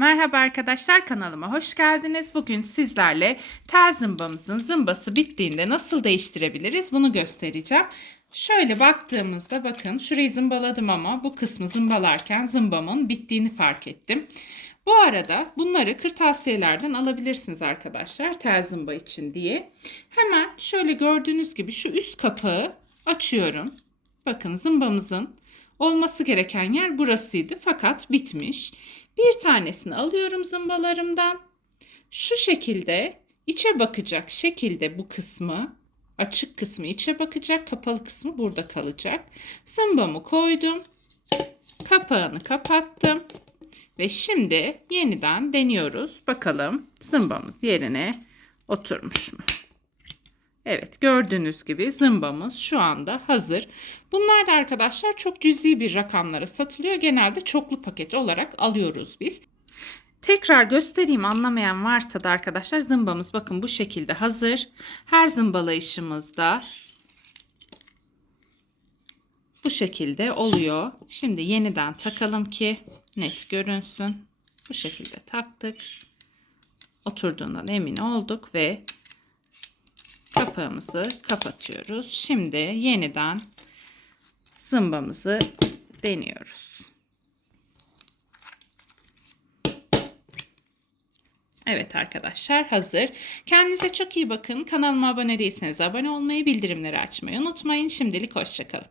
Merhaba arkadaşlar kanalıma hoş geldiniz. Bugün sizlerle tel zımbamızın zımbası bittiğinde nasıl değiştirebiliriz bunu göstereceğim. Şöyle baktığımızda bakın şurayı zımbaladım ama bu kısmı zımbalarken zımbamın bittiğini fark ettim. Bu arada bunları kırtasiyelerden alabilirsiniz arkadaşlar tel zımba için diye. Hemen şöyle gördüğünüz gibi şu üst kapağı açıyorum. Bakın zımbamızın olması gereken yer burasıydı fakat bitmiş. Bir tanesini alıyorum zımbalarımdan. Şu şekilde içe bakacak şekilde bu kısmı açık kısmı içe bakacak, kapalı kısmı burada kalacak. Zımbamı koydum. Kapağını kapattım. Ve şimdi yeniden deniyoruz. Bakalım zımbamız yerine oturmuş mu? Evet gördüğünüz gibi zımbamız şu anda hazır. Bunlar da arkadaşlar çok cüzi bir rakamlara satılıyor. Genelde çoklu paket olarak alıyoruz biz. Tekrar göstereyim anlamayan varsa da arkadaşlar zımbamız bakın bu şekilde hazır. Her zımbalayışımızda bu şekilde oluyor. Şimdi yeniden takalım ki net görünsün. Bu şekilde taktık. Oturduğundan emin olduk ve kapağımızı kapatıyoruz. Şimdi yeniden zımbamızı deniyoruz. Evet arkadaşlar hazır. Kendinize çok iyi bakın. Kanalıma abone değilseniz abone olmayı, bildirimleri açmayı unutmayın. Şimdilik hoşçakalın.